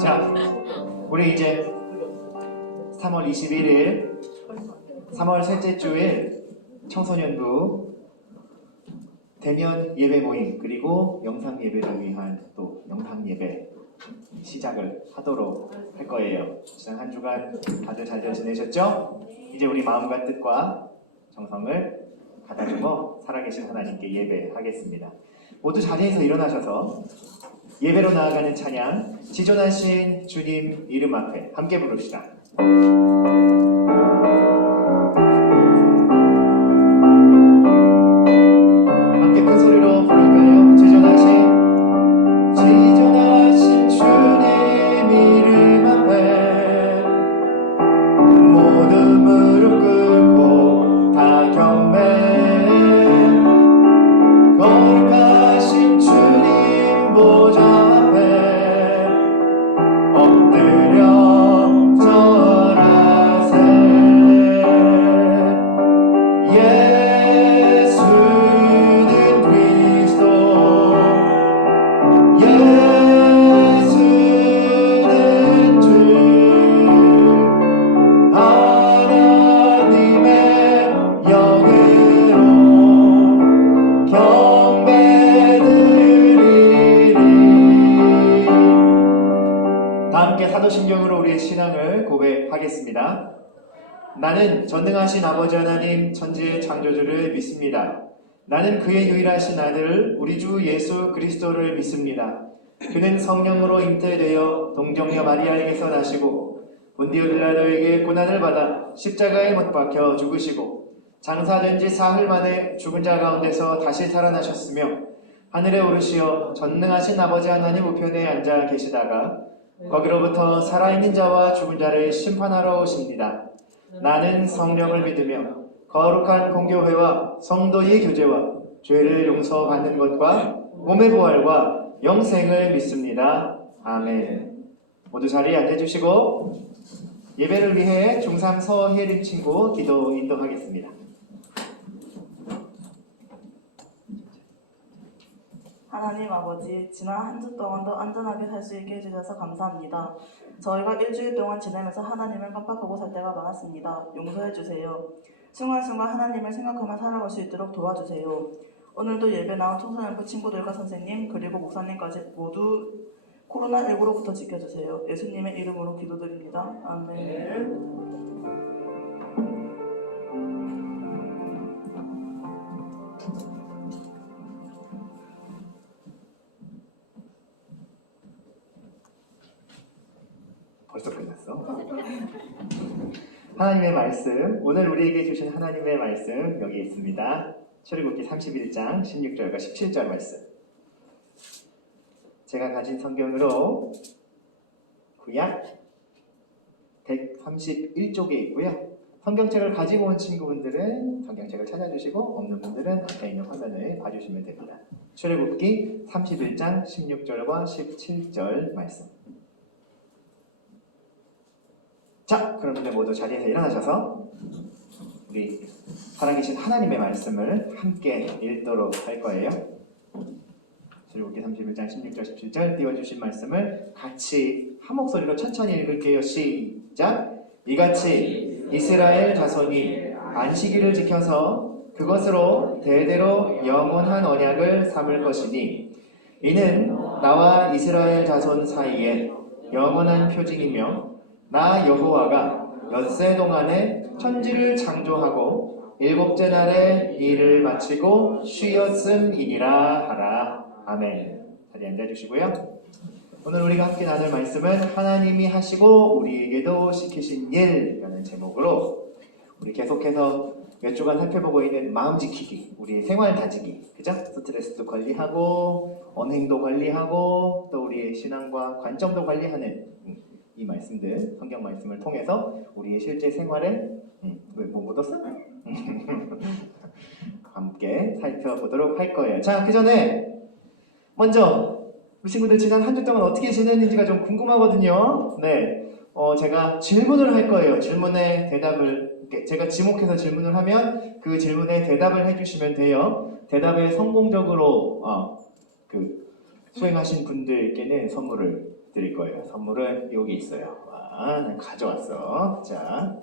자, 우리 이제 3월 21일 3월 셋째 주일 청소년부 대면 예배 모임 그리고 영상 예배를 위한 또 영상 예배 시작을 하도록 할 거예요. 지난 한 주간 다들 잘들 지내셨죠? 이제 우리 마음과 뜻과 정성을 가다주고 살아계신 하나님께 예배하겠습니다. 모두 자리에서 일어나셔서 예배로 나아가는 찬양 지존하신 주님 이름 앞에 함께 부릅시다. 함께 큰 소리로 부를까요? 지존하신 주님 이름 앞에 모두 무릎 꿇고 다 경배 거룩하신 주님 보좌 앞에 엎드려 절하세. 예수는 그리스도 예수는 주 하나님의 영으로 경배드리리. 다 함께 사도신경으로 우리의 신앙을 고백하겠습니다. 나는 전능하신 아버지 하나님 천지의 창조주를 믿습니다. 나는 그의 유일하신 아들 우리 주 예수 그리스도를 믿습니다. 그는 성령으로 잉태되어 동정녀 마리아에게서 나시고 본디오 빌라도에게 고난을 받아 십자가에 못 박혀 죽으시고 장사된 지 사흘 만에 죽은 자 가운데서 다시 살아나셨으며 하늘에 오르시어 전능하신 아버지 하나님 우편에 앉아 계시다가 거기로부터 살아있는 자와 죽은 자를 심판하러 오십니다. 나는 성령을 믿으며 거룩한 공교회와 성도의 교제와 죄를 용서받는 것과 몸의 부활과 영생을 믿습니다. 아멘. 모두 자리에 앉아주시고 예배를 위해 중3 서혜림 친구 기도 인도하겠습니다. 하나님 아버지, 지난 한 주 동안도 안전하게 살 수 있게 해주셔서 감사합니다. 저희가 일주일 동안 지내면서 하나님을 깜빡하고 살 때가 많았습니다. 용서해주세요. 순간순간 하나님을 생각하며 살아갈 수 있도록 도와주세요. 오늘도 예배 나온 청소년부 친구들과 선생님 그리고 목사님까지 모두 코로나19로부터 지켜주세요. 예수님의 이름으로 기도드립니다. 아멘. 벌써 끝났어. 하나님의 말씀, 오늘 우리에게 주신 하나님의 말씀 여기 있습니다. 출애굽기 31장 16절과 17절 말씀. 제가 가진 성경으로 구약 131쪽에 있고요. 성경책을 가지고 온 친구분들은 성경책을 찾아주시고 없는 분들은 앞에 있는 화면을 봐주시면 됩니다. 출애굽기 31장 16절과 17절 말씀. 자, 그럼 이제 모두 자리에서 일어나셔서 우리 살아계신 하나님의 말씀을 함께 읽도록 할 거예요. 출애굽기 31장 16절 17절 띄워주신 말씀을 같이 한 목소리로 천천히 읽을게요. 시작! 이같이 이스라엘 자손이 안식일을 지켜서 그것으로 대대로 영원한 언약을 삼을 것이니 이는 나와 이스라엘 자손 사이에 영원한 표징이며 나 여호와가 엿새 동안에 천지를 창조하고 일곱째 날에 일을 마치고 쉬었음이니라 하라. 아멘. 자리에 앉아주시고요. 오늘 우리가 함께 나눌 말씀은 하나님이 하시고 우리에게도 시키신 일이라는 제목으로 우리 계속해서 몇 주간 살펴보고 있는 마음 지키기, 우리의 생활 다지기, 그죠? 스트레스도 관리하고 언행도 관리하고 또 우리의 신앙과 관점도 관리하는 이 말씀들, 성경 말씀을 통해서 우리의 실제 생활에 왜 뭐 묻었어? 함께 살펴보도록 할 거예요. 자, 그 전에 먼저 우리 친구들 지난 한 주 동안 어떻게 지냈는지가 좀 궁금하거든요. 네, 제가 질문을 할 거예요. 질문에 대답을 제가 지목해서 질문을 하면 그 질문에 대답을 해주시면 돼요. 대답에 성공적으로 수행하신 분들께는 선물을 드릴 거예요. 선물은 여기 있어요. 와, 난 가져왔어. 자,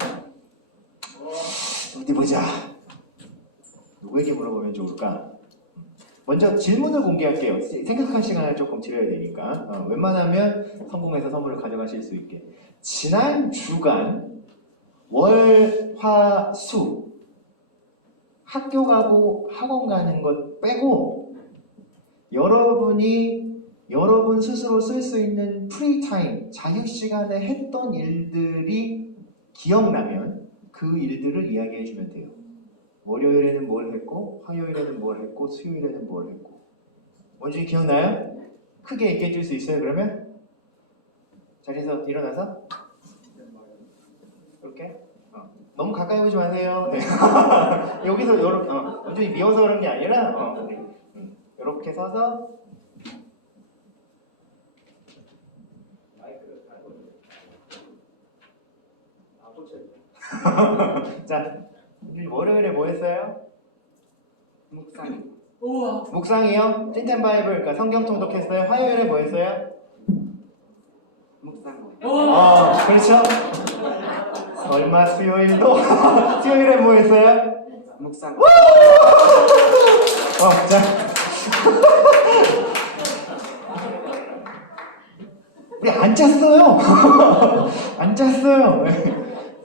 어디 보자. 누구에게 물어보면 좋을까? 먼저 질문을 공개할게요. 생각할 시간을 조금 드려야 되니까. 웬만하면 성공해서 선물을 가져가실 수 있게. 지난 주간 월, 화, 수 학교 가고 학원 가는 것 빼고 여러분이 여러분 스스로 쓸 수 있는 프리타임, 자유시간에 했던 일들이 기억나면 그 일들을 이야기해 주면 돼요. 월요일에는 뭘 했고, 화요일에는 뭘 했고, 수요일에는 뭘 했고. 원준이 기억나요? 크게 얘기해 줄 수 있어요, 그러면? 자리에서 일어나서? 이렇게? 너무 가까이 오지 마세요. 네. 여기서 이렇게, 원준이 미워서 그런 게 아니라, 네. 이렇게 서서, 자, 월요일에 뭐 했어요? 묵상. 우와. 묵상이요? 찐텐 바이블, 그러니까 성경 통독했어요. 화요일에 뭐 했어요? 묵상. 그렇죠? 설마 수요일도? 수요일에 뭐 했어요? 묵상. 자. 우리 안 짰어요. 안 짰어요.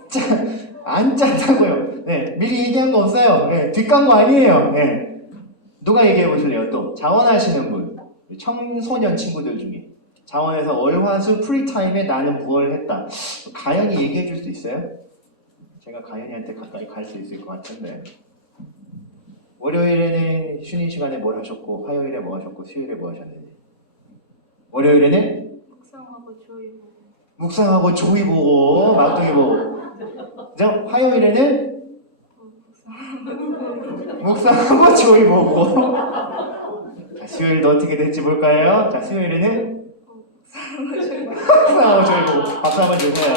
자, 안 짰다고요. 네, 미리 얘기한 거 없어요. 네, 뒷광고 아니에요. 네. 누가 얘기해 보실래요? 또 자원하시는 분, 청소년 친구들 중에 자원에서 월화수 프리타임에 나는 무엇을 했다. 가연이 얘기해 줄 수 있어요? 제가 가연이한테 가까이 갈 수 있을 것 같은데. 월요일에는 쉬는 시간에 뭘 하셨고, 화요일에 뭐 하셨고, 수요일에 뭐 하셨는지. 월요일에는 묵상하고 조이 보고. 묵상하고 조이 보고 막둥이 보고. 그죠? 화요일에는 묵상하고 조이 보고. 자, 수요일도 어떻게 될지 볼까요? 자, 수요일에는 묵상하고 조이 보고. 박수 한번 주세요.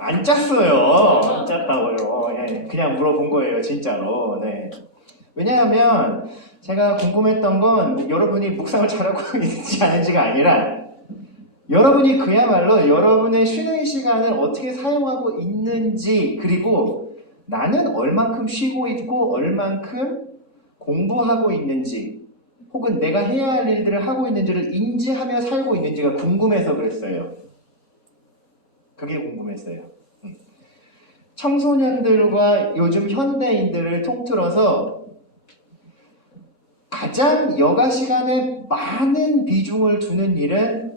안 짰어요. 안 짰다고요. 예, 그냥 물어본 거예요, 진짜로. 네. 왜냐하면 제가 궁금했던 건 여러분이 묵상을 잘하고 있는지 아닌지가 아니라 여러분이 그야말로 여러분의 쉬는 시간을 어떻게 사용하고 있는지, 그리고 나는 얼만큼 쉬고 있고 얼만큼 공부하고 있는지, 혹은 내가 해야 할 일들을 하고 있는지를 인지하며 살고 있는지가 궁금해서 그랬어요. 그게 궁금했어요. 청소년들과 요즘 현대인들을 통틀어서 가장 여가 시간에 많은 비중을 두는 일은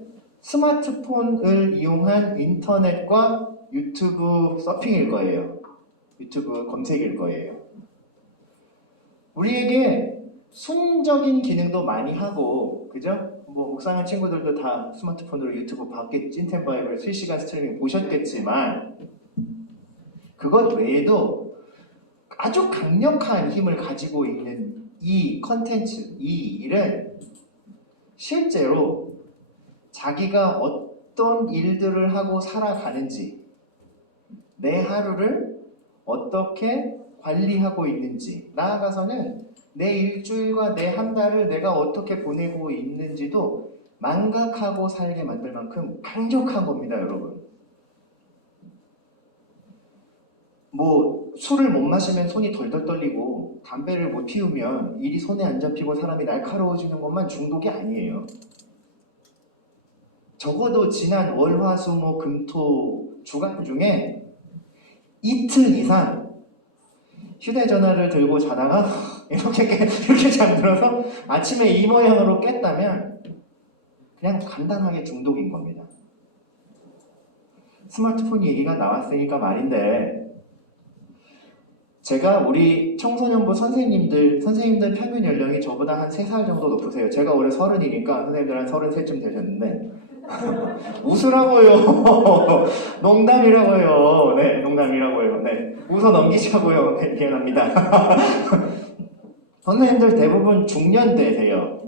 스마트폰을 이용한 인터넷과 유튜브 서핑일 거예요. 유튜브 검색일 거예요. 우리에게 순적인 기능도 많이 하고, 그죠? 뭐 묵상한 친구들도 다 스마트폰으로 유튜브 봤겠지, 찐텐 바이블 실시간 스트리밍 보셨겠지만, 그것 외에도 아주 강력한 힘을 가지고 있는 이 컨텐츠, 이 일은 실제로 자기가 어떤 일들을 하고 살아가는지, 내 하루를 어떻게 관리하고 있는지, 나아가서는 내 일주일과 내 한 달을 내가 어떻게 보내고 있는지도 망각하고 살게 만들 만큼 강력한 겁니다, 여러분. 뭐 술을 못 마시면 손이 덜덜 떨리고 담배를 못 피우면 일이 손에 안 잡히고 사람이 날카로워지는 것만 중독이 아니에요. 적어도 지난 월, 화, 수, 목, 금, 토 주간 중에 이틀 이상 휴대전화를 들고 자다가 이렇게 잠들어서 아침에 이 모양으로 깼다면 그냥 간단하게 중독인 겁니다. 스마트폰 얘기가 나왔으니까 말인데, 제가 우리 청소년부 선생님들 평균 연령이 저보다 한 3살 정도 높으세요. 제가 올해 30이니까 선생님들 한 33쯤 되셨는데 웃으라고요. 농담이라고요. 네, 농담이라고요. 네, 웃어 넘기자고요. 네, 미안합니다. 선생님들 대부분 중년대세요.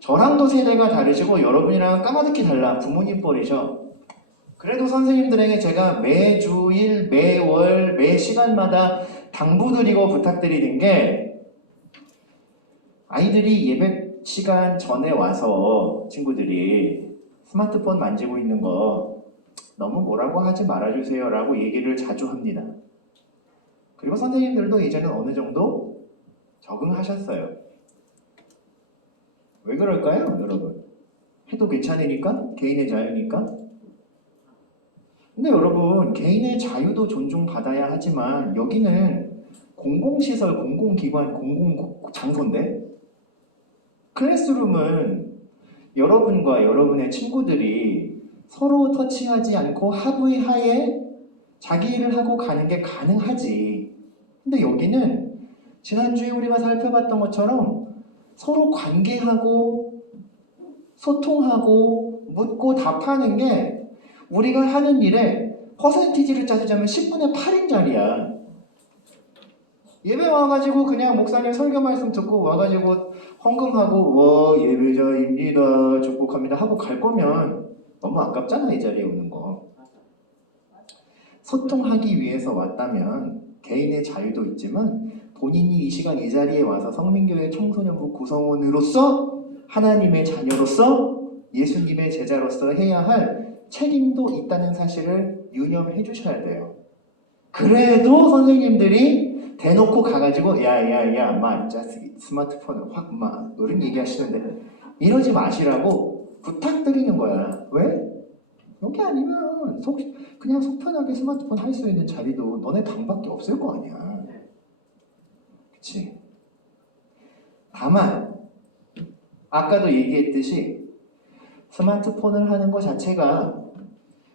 저랑도 세대가 다르시고 여러분이랑 까마득히 달라. 부모님 뻘이죠. 그래도 선생님들에게 제가 매주일, 매월, 매 시간마다 당부드리고 부탁드리는 게, 아이들이 예배 시간 전에 와서 친구들이 스마트폰 만지고 있는 거 너무 뭐라고 하지 말아주세요 라고 얘기를 자주 합니다. 그리고 선생님들도 이제는 어느 정도 적응하셨어요. 왜 그럴까요, 여러분? 해도 괜찮으니까? 개인의 자유니까? 근데 여러분, 개인의 자유도 존중받아야 하지만 여기는 공공시설, 공공기관, 공공장소인데 클래스룸은 여러분과 여러분의 친구들이 서로 터치하지 않고 합의 하에 자기 일을 하고 가는 게 가능하지. 근데 여기는 지난주에 우리가 살펴봤던 것처럼 서로 관계하고 소통하고 묻고 답하는 게 우리가 하는 일에 퍼센티지를 짜자면 10분의 8인짜리야. 예배 와가지고 그냥 목사님 설교 말씀 듣고 와가지고 헌금하고 와 예배자입니다 축복합니다 하고 갈 거면 너무 아깝잖아. 이 자리에 오는 거. 소통하기 위해서 왔다면 개인의 자유도 있지만 본인이 이 시간 이 자리에 와서 성민교회 청소년부 구성원으로서 하나님의 자녀로서 예수님의 제자로서 해야 할 책임도 있다는 사실을 유념해 주셔야 돼요. 그래도 선생님들이 대놓고 가가지고 야야야 마 진짜 스마트폰을 확 마 이런 얘기하시는데 이러지 마시라고 부탁드리는 거야. 왜? 여기 아니면 그냥 속 편하게 스마트폰 할 수 있는 자리도 너네 방밖에 없을 거 아니야. 그치? 다만 아까도 얘기했듯이 스마트폰을 하는 것 자체가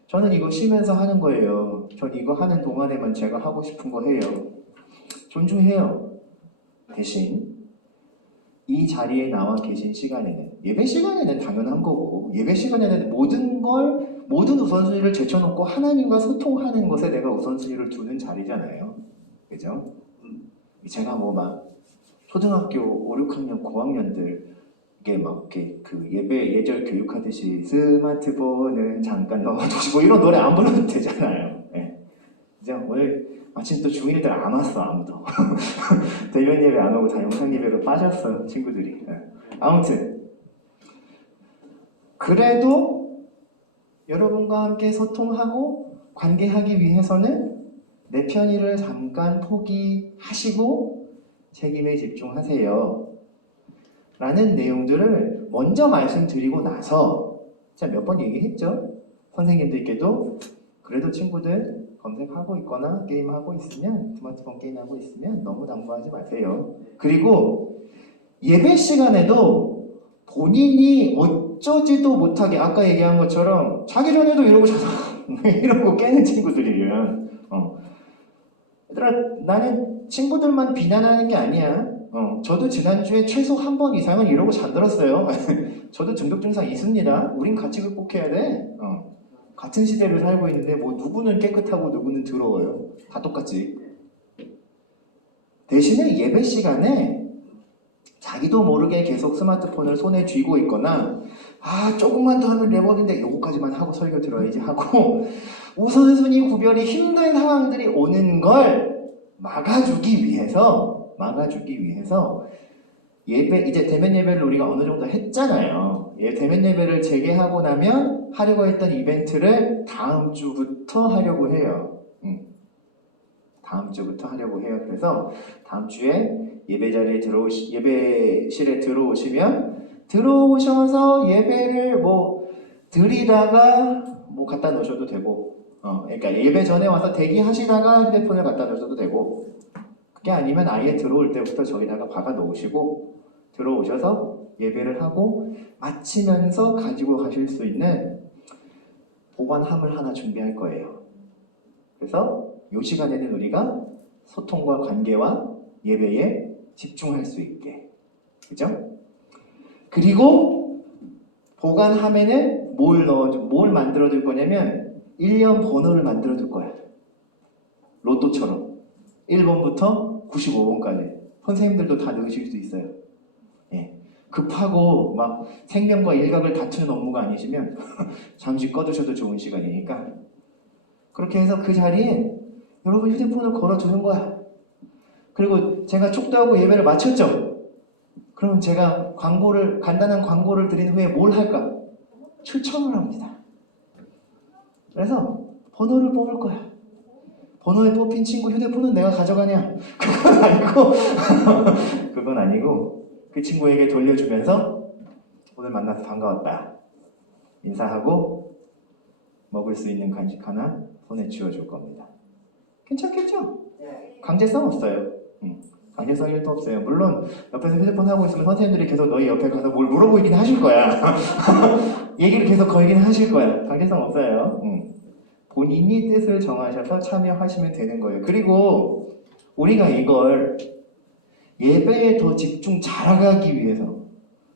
저는 이거 쉬면서 하는 거예요. 전 이거 하는 동안에만 제가 하고 싶은 거 해요. 존중해요. 대신 이 자리에 나와 계신 시간에는 예배 시간에는 당연한 거고 예배 시간에는 모든 우선순위를 제쳐놓고 하나님과 소통하는 것에 내가 우선순위를 두는 자리잖아요. 그죠? 제가 뭐 막 초등학교 5, 6학년 고학년들 이게 막 이렇게 그 예배 예절 교육하듯이 스마트폰은 잠깐 넣어두시고 이런 노래 안 불러도 되잖아요. 예. 이제 오늘 마침 또 중1들 안 왔어 아무도. 대면 예배 안 오고 다 영상 예배로 빠졌어 친구들이. 예. 아무튼 그래도 여러분과 함께 소통하고 관계하기 위해서는 내 편의를 잠깐 포기하시고 책임에 집중하세요. 라는 내용들을 먼저 말씀드리고 나서 제가 몇 번 얘기했죠. 선생님들께도 그래도 친구들 검색하고 있거나 게임하고 있으면 스마트폰 게임하고 있으면 너무 당부하지 마세요. 그리고 예배 시간에도 본인이 어쩌지도 못하게 아까 얘기한 것처럼 자기 전에도 이러고 자서 이러고 깨는 친구들이면 얘들아 나는 친구들만 비난하는 게 아니야. 저도 지난주에 최소 한 번 이상은 이러고 잠들었어요. 저도 중독 증상 있습니다. 우린 같이 극복해야 돼. 같은 시대를 살고 있는데 뭐 누구는 깨끗하고 누구는 더러워요. 다 똑같지. 대신에 예배 시간에 자기도 모르게 계속 스마트폰을 손에 쥐고 있거나 조금만 더 하면 랩업인데 요거까지만 하고 설교 들어야지 하고 우선순위 구별이 힘든 상황들이 오는 걸 막아주기 위해서 예배 이제 대면 예배를 우리가 어느 정도 했잖아요. 대면 예배를 재개하고 나면 하려고 했던 이벤트를 다음 주부터 하려고 해요. 다음 주부터 하려고 해요. 그래서 다음 주에 예배 자리에 예배실에 들어오셔서 예배를 뭐 드리다가 뭐 갖다 놓으셔도 되고, 그러니까 예배 전에 와서 대기하시다가 휴대폰을 갖다 놓으셔도 되고, 그게 아니면 아예 들어올 때부터 저기다가 박아 놓으시고 들어오셔서 예배를 하고 마치면서 가지고 가실 수 있는 보관함을 하나 준비할 거예요. 그래서 이 시간에는 우리가 소통과 관계와 예배에 집중할 수 있게. 그죠? 그리고 보관함에는 뭘 만들어 둘 거냐면 1년 번호를 만들어 둘 거야. 로또처럼 1번부터 95번까지 선생님들도 다 넣으실 수 있어요. 예. 급하고 막 생명과 일각을 다투는 업무가 아니시면 잠시 꺼두셔도 좋은 시간이니까 그렇게 해서 그 자리에 여러분 휴대폰을 걸어두는 거야. 그리고 제가 촉도하고 예배를 마쳤죠. 그럼 제가 간단한 광고를 드린 후에 뭘 할까? 추첨을 합니다. 그래서 번호를 뽑을 거야. 번호에 뽑힌 친구 휴대폰은 내가 가져가냐? 그건 아니고 그 친구에게 돌려주면서 오늘 만나서 반가웠다. 인사하고 먹을 수 있는 간식 하나 손에 쥐어줄 겁니다. 괜찮겠죠? 강제성 없어요. 강제성 1도 없어요. 물론 옆에서 휴대폰 하고 있으면 선생님들이 계속 너희 옆에 가서 뭘 물어보긴 하실 거야. 얘기를 계속 걸긴 하실 거야. 강제성 없어요. 본인이 뜻을 정하셔서 참여하시면 되는 거예요. 그리고 우리가 이걸 예배에 더 집중 잘하기 위해서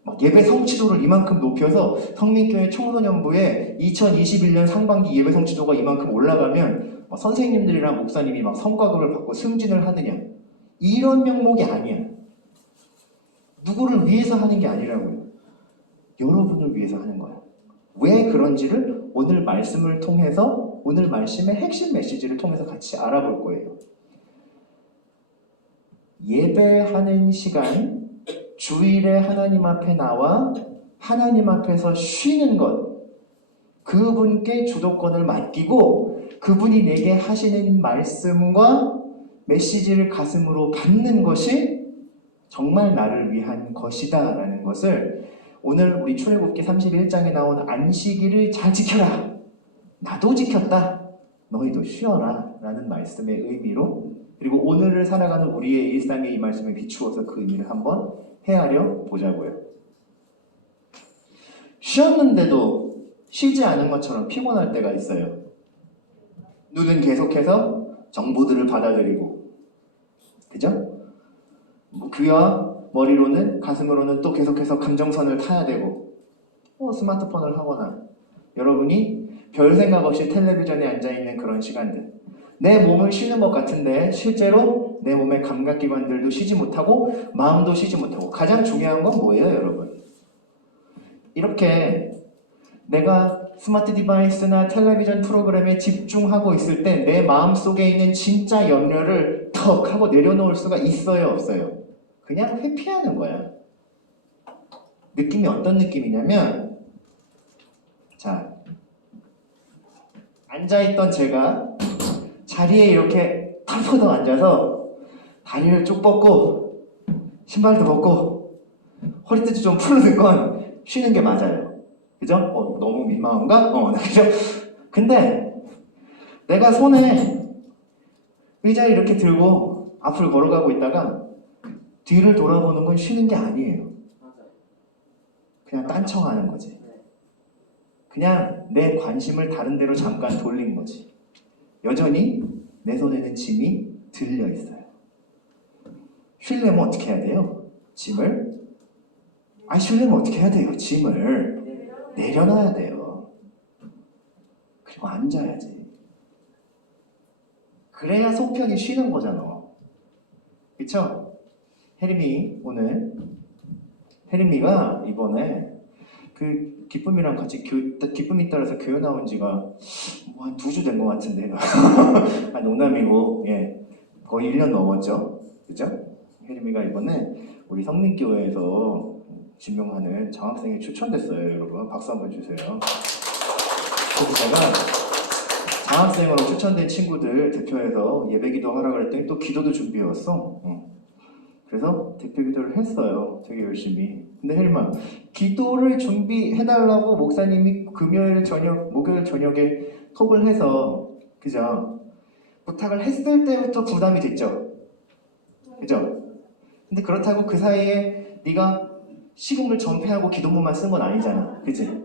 막 예배 성취도를 이만큼 높여서 성민교회 청소년부에 2021년 상반기 예배 성취도가 이만큼 올라가면 선생님들이랑 목사님이 막 성과급을 받고 승진을 하느냐, 이런 명목이 아니야. 누구를 위해서 하는 게 아니라고요. 여러분을 위해서 하는 거야. 왜 그런지를 오늘 말씀을 통해서, 오늘 말씀의 핵심 메시지를 통해서 같이 알아볼 거예요. 예배하는 시간, 주일에 하나님 앞에 나와 하나님 앞에서 쉬는 것, 그분께 주도권을 맡기고 그분이 내게 하시는 말씀과 메시지를 가슴으로 받는 것이 정말 나를 위한 것이다 라는 것을 오늘 우리 출애굽기 31장에 나온 안식일을 잘 지켜라, 나도 지켰다, 너희도 쉬어라 라는 말씀의 의미로, 그리고 오늘을 살아가는 우리의 일상에 이 말씀에 비추어서 그 의미를 한번 헤아려 보자고요. 쉬었는데도 쉬지 않은 것처럼 피곤할 때가 있어요. 눈은 계속해서 정보들을 받아들이고, 그죠? 귀와 머리로는, 가슴으로는 또 계속해서 감정선을 타야 되고, 스마트폰을 하거나 여러분이 별 생각 없이 텔레비전에 앉아있는 그런 시간들, 내 몸을 쉬는 것 같은데 실제로 내 몸의 감각기관들도 쉬지 못하고 마음도 쉬지 못하고, 가장 중요한 건 뭐예요 여러분? 이렇게 내가 스마트 디바이스나 텔레비전 프로그램에 집중하고 있을 때 내 마음속에 있는 진짜 염려를 턱 하고 내려놓을 수가 있어요 없어요? 그냥 회피하는 거야. 느낌이 어떤 느낌이냐면, 자, 앉아있던 제가 자리에 이렇게 털퍼덕 앉아서 다리를 쭉 뻗고 신발도 벗고 허리띠도 좀 푸르는 건 쉬는 게 맞아요. 그죠? 너무 민망한가? 그죠? 근데 내가 손에 의자를 이렇게 들고 앞을 걸어가고 있다가 뒤를 돌아보는 건 쉬는 게 아니에요. 그냥 딴청하는 거지. 그냥 내 관심을 다른 데로 잠깐 돌린 거지. 여전히 내 손에는 짐이 들려 있어요. 쉬려면 어떻게 해야 돼요? 짐을? 쉬려면 어떻게 해야 돼요? 짐을 내려놔야 돼요. 그리고 앉아야지. 그래야 속편이 쉬는 거잖아. 그쵸? 혜림이가 이번에 그 기쁨이랑 같이 기쁨이 따라서 교회 나온 지가 한 2주 된 것 같은데 농담이고, 거의 1년 넘었죠. 그죠? 혜림이가 이번에 우리 성민교회에서 지명하는 장학생에 추천됐어요. 여러분 박수 한번 주세요. 그래서 제가 장학생으로 추천된 친구들 대표해서 예배기도 하라 그랬더니 또 기도도 준비해왔어. 그래서 대표 기도를 했어요. 되게 열심히. 근데 혜림아, 기도를 준비해달라고 목사님이 목요일 저녁에 톡을 해서, 그죠? 부탁을 했을 때부터 부담이 됐죠. 그죠? 근데 그렇다고 그 사이에 네가 식음을 전폐하고 기도문만 쓴 건 아니잖아. 그치?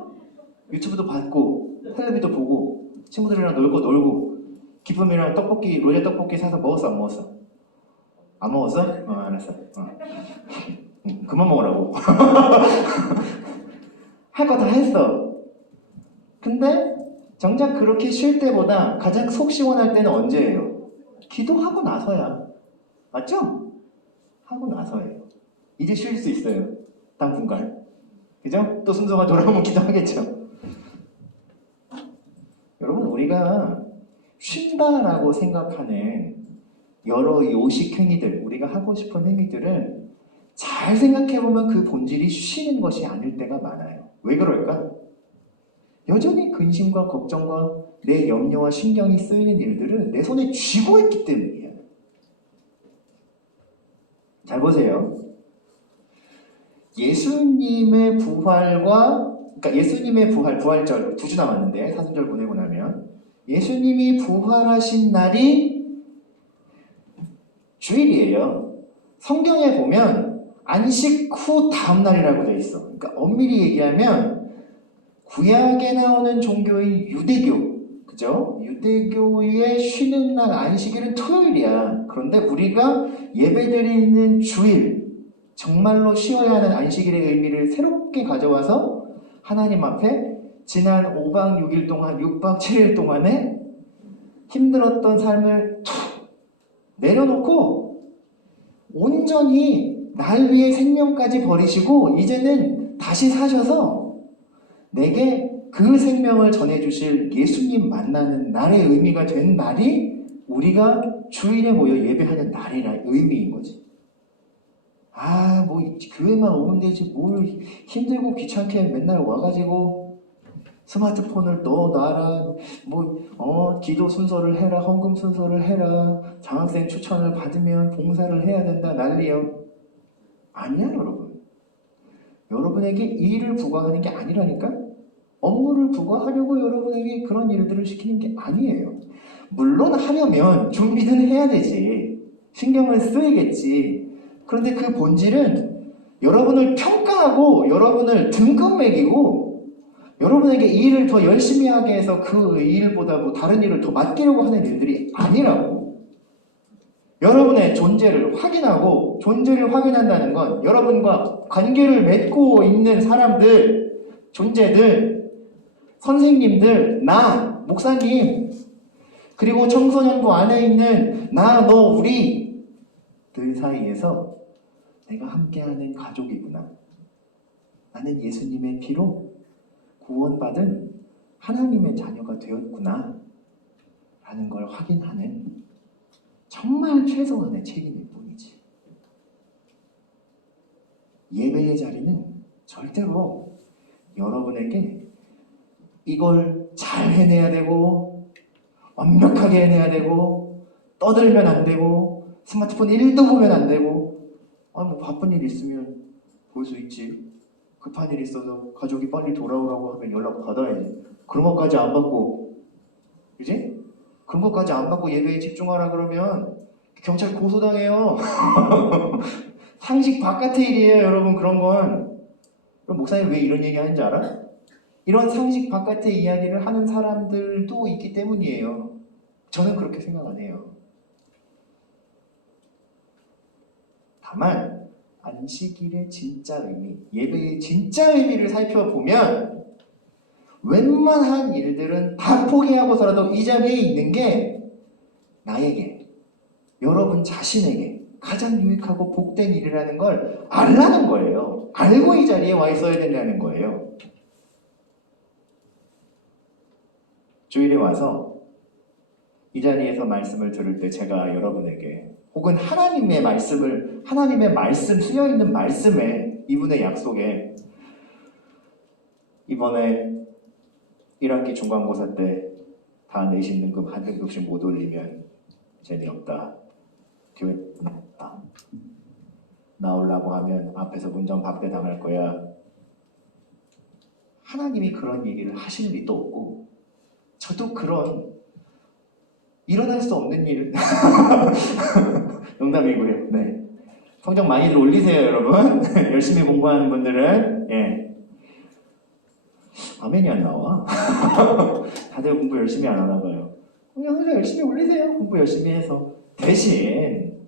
유튜브도 봤고 텔레비도 보고 친구들이랑 놀고 기쁨이랑 로제 떡볶이 사서 먹었어 안 먹었어? 안 먹었어? 알았어. 그만 먹으라고. 할 거 다 했어. 근데 정작 그렇게 쉴 때보다 가장 속 시원할 때는 언제예요? 기도하고 나서야. 맞죠? 하고 나서예요. 이제 쉴 수 있어요. 당분간. 그죠? 또 순서가 돌아오면 기도하겠죠. 여러분, 우리가 쉰다라고 생각하는 여러 요식 행위들, 우리가 하고 싶은 행위들은 잘 생각해보면 그 본질이 쉬는 것이 아닐 때가 많아요. 왜 그럴까? 여전히 근심과 걱정과 내 염려와 신경이 쓰이는 일들을 내 손에 쥐고 있기 때문이에요. 잘 보세요. 예수님의 부활과, 그러니까 예수님의 부활절 2주 남았는데 사순절 보내고 나면 예수님이 부활하신 날이 주일이에요. 성경에 보면 안식 후 다음 날이라고 되어 있어. 그러니까 엄밀히 얘기하면 구약에 나오는 종교인 유대교, 그죠? 유대교의 쉬는 날 안식일은 토요일이야. 그런데 우리가 예배드리는 주일, 정말로 쉬어야 하는 안식일의 의미를 새롭게 가져와서 하나님 앞에 지난 5박 6일 동안, 6박 7일 동안에 힘들었던 삶을 툭 내려놓고 온전히 날 위해 생명까지 버리시고 이제는 다시 사셔서 내게 그 생명을 전해주실 예수님 만나는 날의 의미가 된 날이 우리가 주일에 모여 예배하는 날이라 의미인 거지. 뭐 교회만 오면 되지 뭘 힘들고 귀찮게 맨날 와가지고 스마트폰을 넣어놔라, 기도 순서를 해라, 헌금 순서를 해라, 장학생 추천을 받으면 봉사를 해야 된다, 난리요. 아니야, 여러분. 여러분에게 일을 부과하는 게 아니라니까? 업무를 부과하려고 여러분에게 그런 일들을 시키는 게 아니에요. 물론 하려면 준비는 해야 되지. 신경을 쓰이겠지. 그런데 그 본질은 여러분을 평가하고 여러분을 등급 매기고 여러분에게 이 일을 더 열심히 하게 해서 그 일보다 다른 일을 더 맡기려고 하는 일들이 아니라고. 여러분의 존재를 확인하고 존재를 확인한다는 건 여러분과 관계를 맺고 있는 사람들, 존재들, 선생님들, 나, 목사님, 그리고 청소년부 안에 있는 나, 너, 우리들 사이에서 내가 함께하는 가족이구나. 나는 예수님의 피로 구원받은 하나님의 자녀가 되었구나 라는 걸 확인하는 정말 최소한의 책임일 뿐이지. 예배의 자리는 절대로 여러분에게 이걸 잘 해내야 되고 완벽하게 해내야 되고 떠들면 안 되고 스마트폰 1도 보면 안 되고 바쁜 일 있으면 볼 수 있지. 급한 일 있어서 가족이 빨리 돌아오라고 하면 연락 받아야지. 그런 것까지 안 받고, 그지? 그런 것까지 안 받고 예배에 집중하라 그러면 경찰 고소당해요. 상식 바깥의 일이에요, 여러분. 그런 건. 그럼 목사님 왜 이런 얘기 하는지 알아? 이런 상식 바깥의 이야기를 하는 사람들도 있기 때문이에요. 저는 그렇게 생각 안 해요. 다만 안식일의 진짜 의미, 예배의 진짜 의미를 살펴보면 웬만한 일들은 다 포기하고서라도 이 자리에 있는 게 나에게, 여러분 자신에게 가장 유익하고 복된 일이라는 걸 알라는 거예요. 알고 이 자리에 와 있어야 된다는 거예요. 주일에 와서 이 자리에서 말씀을 들을 때 제가 여러분에게 혹은 하나님의 말씀 쓰여있는 말씀에 이분의 약속에 이번에 1학기 중간고사 때 다 내신 등급 한 등급씩 못 올리면 재미없다. 교회 나왔다. 나오려고 하면 앞에서 문전 박대 당할 거야. 하나님이 그런 얘기를 하실 리도 없고 저도 그런 일어날 수 없는 일 농담이고요. 네. 성적 많이들 올리세요, 여러분. 열심히 공부하는 분들은. 아멘이 안 나와. 다들 공부 열심히 안 하나 봐요. 그냥 성적 열심히 올리세요. 공부 열심히 해서. 대신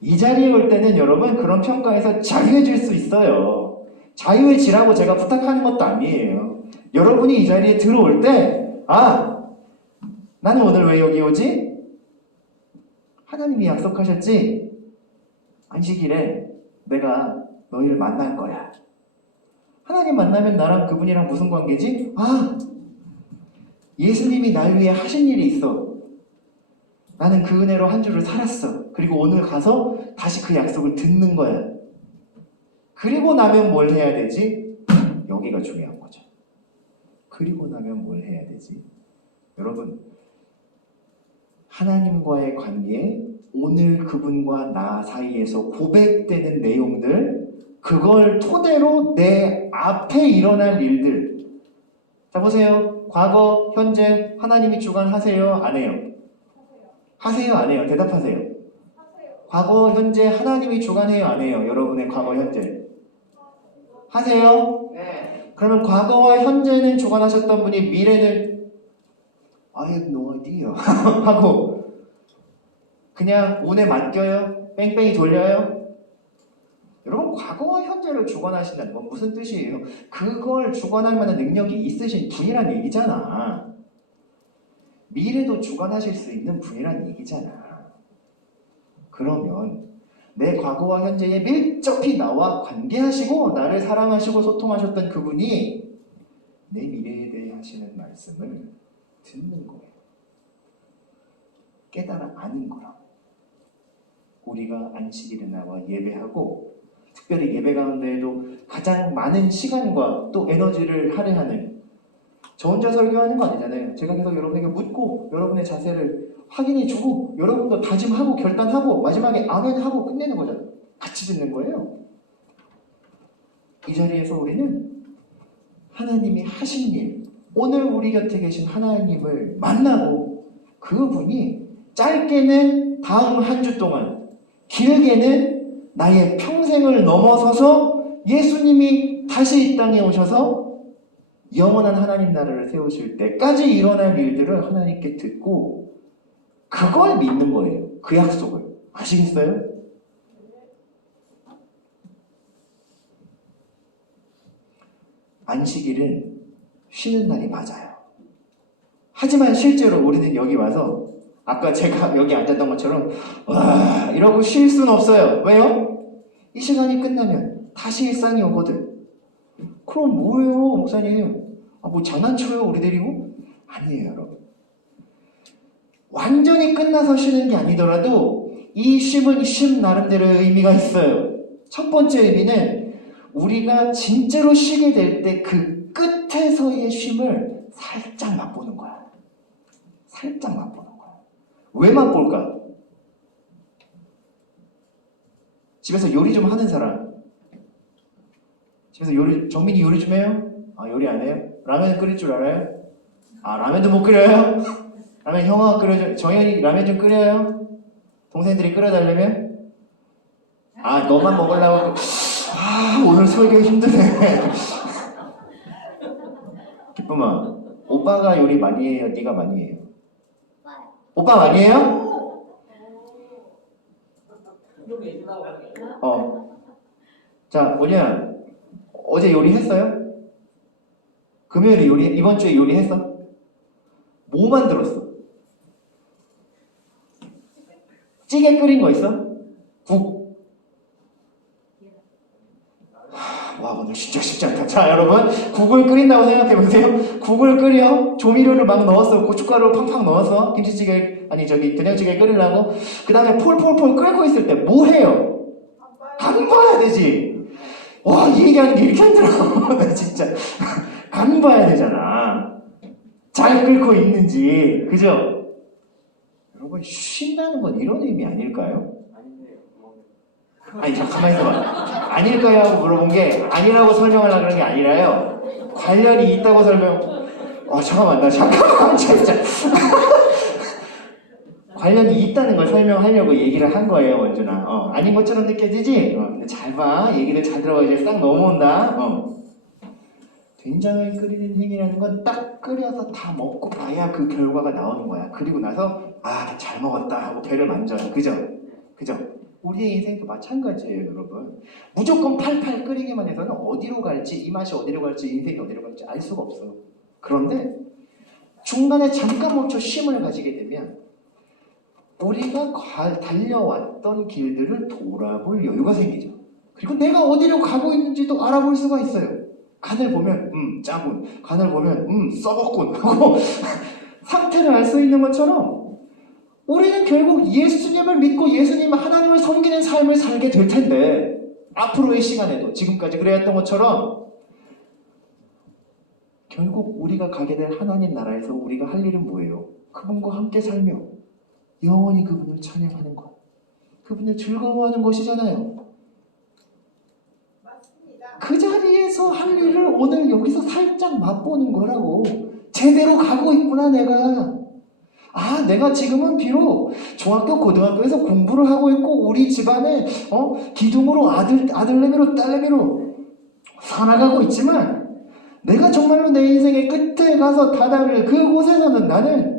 이 자리에 올 때는 여러분 그런 평가에서 자유해질 수 있어요. 자유해지라고 제가 부탁하는 것도 아니에요. 여러분이 이 자리에 들어올 때 나는 오늘 왜 여기 오지? 하나님이 약속하셨지? 안식일에 내가 너희를 만날 거야. 하나님 만나면 나랑 그분이랑 무슨 관계지? 예수님이 날 위해 하신 일이 있어. 나는 그 은혜로 한 주를 살았어. 그리고 오늘 가서 다시 그 약속을 듣는 거야. 그리고 나면 뭘 해야 되지? 여기가 중요한 거죠. 그리고 나면 뭘 해야 되지? 여러분, 하나님과의 관계, 오늘 그분과 나 사이에서 고백되는 내용들, 그걸 토대로 내 앞에 일어날 일들. 자, 보세요. 과거, 현재, 하나님이 주관하세요? 안 해요? 하세요? 안 해요? 대답하세요. 과거, 현재, 하나님이 주관해요? 안 해요? 여러분의 과거, 현재. 하세요? 네. 그러면 과거와 현재는 주관하셨던 분이 미래는 I have no idea 하고 그냥 운에 맡겨요? 뺑뺑이 돌려요? 여러분, 과거와 현재를 주관하신다는 건 무슨 뜻이에요? 그걸 주관할 만한 능력이 있으신 분이란 얘기잖아. 미래도 주관하실 수 있는 분이란 얘기잖아. 그러면 내 과거와 현재에 밀접히 나와 관계하시고 나를 사랑하시고 소통하셨던 그분이 내 미래에 대해 하시는 말씀을 듣는 거예요. 깨달아 아는 거라고. 우리가 안식일에 나와 예배하고 특별히 예배 가운데에도 가장 많은 시간과 또 에너지를 할애하는, 저 혼자 설교하는 거 아니잖아요. 제가 계속 여러분에게 묻고 여러분의 자세를 확인해주고 여러분도 다짐하고 결단하고 마지막에 아멘 하고 끝내는 거잖아요. 같이 듣는 거예요. 이 자리에서 우리는 하나님이 하신 일, 오늘 우리 곁에 계신 하나님을 만나고 그분이 짧게는 다음 한 주 동안, 길게는 나의 평생을 넘어서서 예수님이 다시 이 땅에 오셔서 영원한 하나님 나라를 세우실 때까지 일어날 일들을 하나님께 듣고 그걸 믿는 거예요. 그 약속을. 아시겠어요? 안식일은 쉬는 날이 맞아요. 하지만 실제로 우리는 여기 와서 아까 제가 여기 앉았던 것처럼 와 이러고 쉴 수는 없어요. 왜요? 이 시간이 끝나면 다시 일상이 오거든. 그럼 뭐예요, 목사님? 뭐 장난쳐요, 우리 데리고? 아니에요, 여러분. 완전히 끝나서 쉬는 게 아니더라도 이 쉼은 쉼 나름대로의 의미가 있어요. 첫 번째 의미는 우리가 진짜로 쉬게 될 때 그 끝에서의 쉼을 살짝 맛보는 거야. 살짝 맛보는 거야. 왜 맛볼까? 집에서 요리 좀 하는 사람. 집에서 요리, 정민이 요리 좀 해요? 요리 안 해요? 라면 끓일 줄 알아요? 라면도 못 끓여요? 라면 형아가 끓여줘. 정현이 라면 좀 끓여요? 동생들이 끓여달라면? 너만 먹으려고. 오늘 설교 힘드네. 기쁨아, 오빠가 요리 많이 해요? 네가 많이 해요? 오빠 많이 해요? 자, 뭐냐? 어제 요리했어요? 금요일에 이번 주에 요리했어? 뭐 만들었어? 찌개 끓인 거 있어? 국? 와, 오늘 진짜 쉽지 않다. 자, 여러분, 국을 끓인다고 생각해보세요. 국을 끓여, 조미료를 막 넣었어. 고춧가루를 팡팡 넣어서 김치찌개, 된장찌개 끓이려고. 그 다음에 폴폴폴 끓고 있을 때 뭐 해요? 간 봐야 되지. 와, 이 얘기하는 게 이렇게 힘들어. 나 진짜. 간 봐야 되잖아. 잘 끓고 있는지. 그죠? 여러분, 쉰다는 건 이런 의미 아닐까요? 가만히 있어봐. 아닐까요? 하고 물어본 게 아니라고 설명하려고 그런 게 아니라요. 관련이 있다고 잠깐만, 진짜. 관련이 있다는 걸 설명하려고 얘기를 한 거예요, 원준아. 아닌 것처럼 느껴지지? 근데 잘 봐. 얘기를 잘 들어봐. 이제 싹 넘어온다. 된장을 끓이는 행위라는 건 딱 끓여서 다 먹고 봐야 그 결과가 나오는 거야. 그리고 나서 잘 먹었다 하고 배를 만져요. 그죠? 우리의 인생도 마찬가지예요, 여러분. 무조건 팔팔 끓이기만 해서는 어디로 갈지, 이 맛이 어디로 갈지, 인생이 어디로 갈지 알 수가 없어요. 그런데 중간에 잠깐 멈춰 쉼을 가지게 되면 우리가 달려왔던 길들을 돌아볼 여유가 생기죠. 그리고 내가 어디로 가고 있는지도 알아볼 수가 있어요. 간을 보면 짜군, 간을 보면 썩었군 하고 상태를 알 수 있는 것처럼 우리는 결국 예수님을 믿고 예수님 하나님을 섬기는 삶을 살게 될 텐데 앞으로의 시간에도 지금까지 그래왔던 것처럼 결국 우리가 가게 될 하나님 나라에서 우리가 할 일은 뭐예요? 그분과 함께 살며 영원히 그분을 찬양하는 것, 그분을 즐거워하는 것이잖아요. 그 자리에서 할 일을 오늘 여기서 살짝 맛보는 거라고. 제대로 가고 있구나 내가. 아, 내가 지금은 비록 중학교 고등학교에서 공부를 하고 있고 우리 집안에 기둥으로 아들내미로 딸내미로 살아가고 있지만 내가 정말로 내 인생의 끝에 가서 다다를 그곳에서는 나는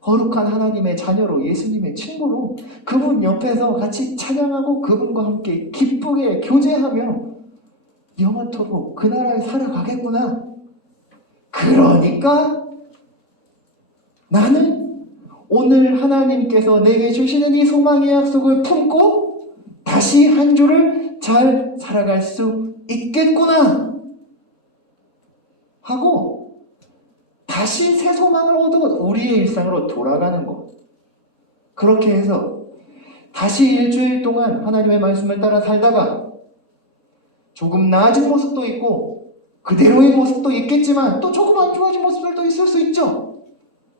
거룩한 하나님의 자녀로, 예수님의 친구로 그분 옆에서 같이 찬양하고 그분과 함께 기쁘게 교제하며 영원토록 그 나라에 살아가겠구나. 그러니까 나는 오늘 하나님께서 내게 주시는 이 소망의 약속을 품고 다시 한 주를 잘 살아갈 수 있겠구나 하고 다시 새 소망을 얻어 우리의 일상으로 돌아가는 것. 그렇게 해서 다시 일주일 동안 하나님의 말씀을 따라 살다가 조금 나아진 모습도 있고 그대로의 모습도 있겠지만 또 조금 안 좋아진 모습들도 있을 수 있죠.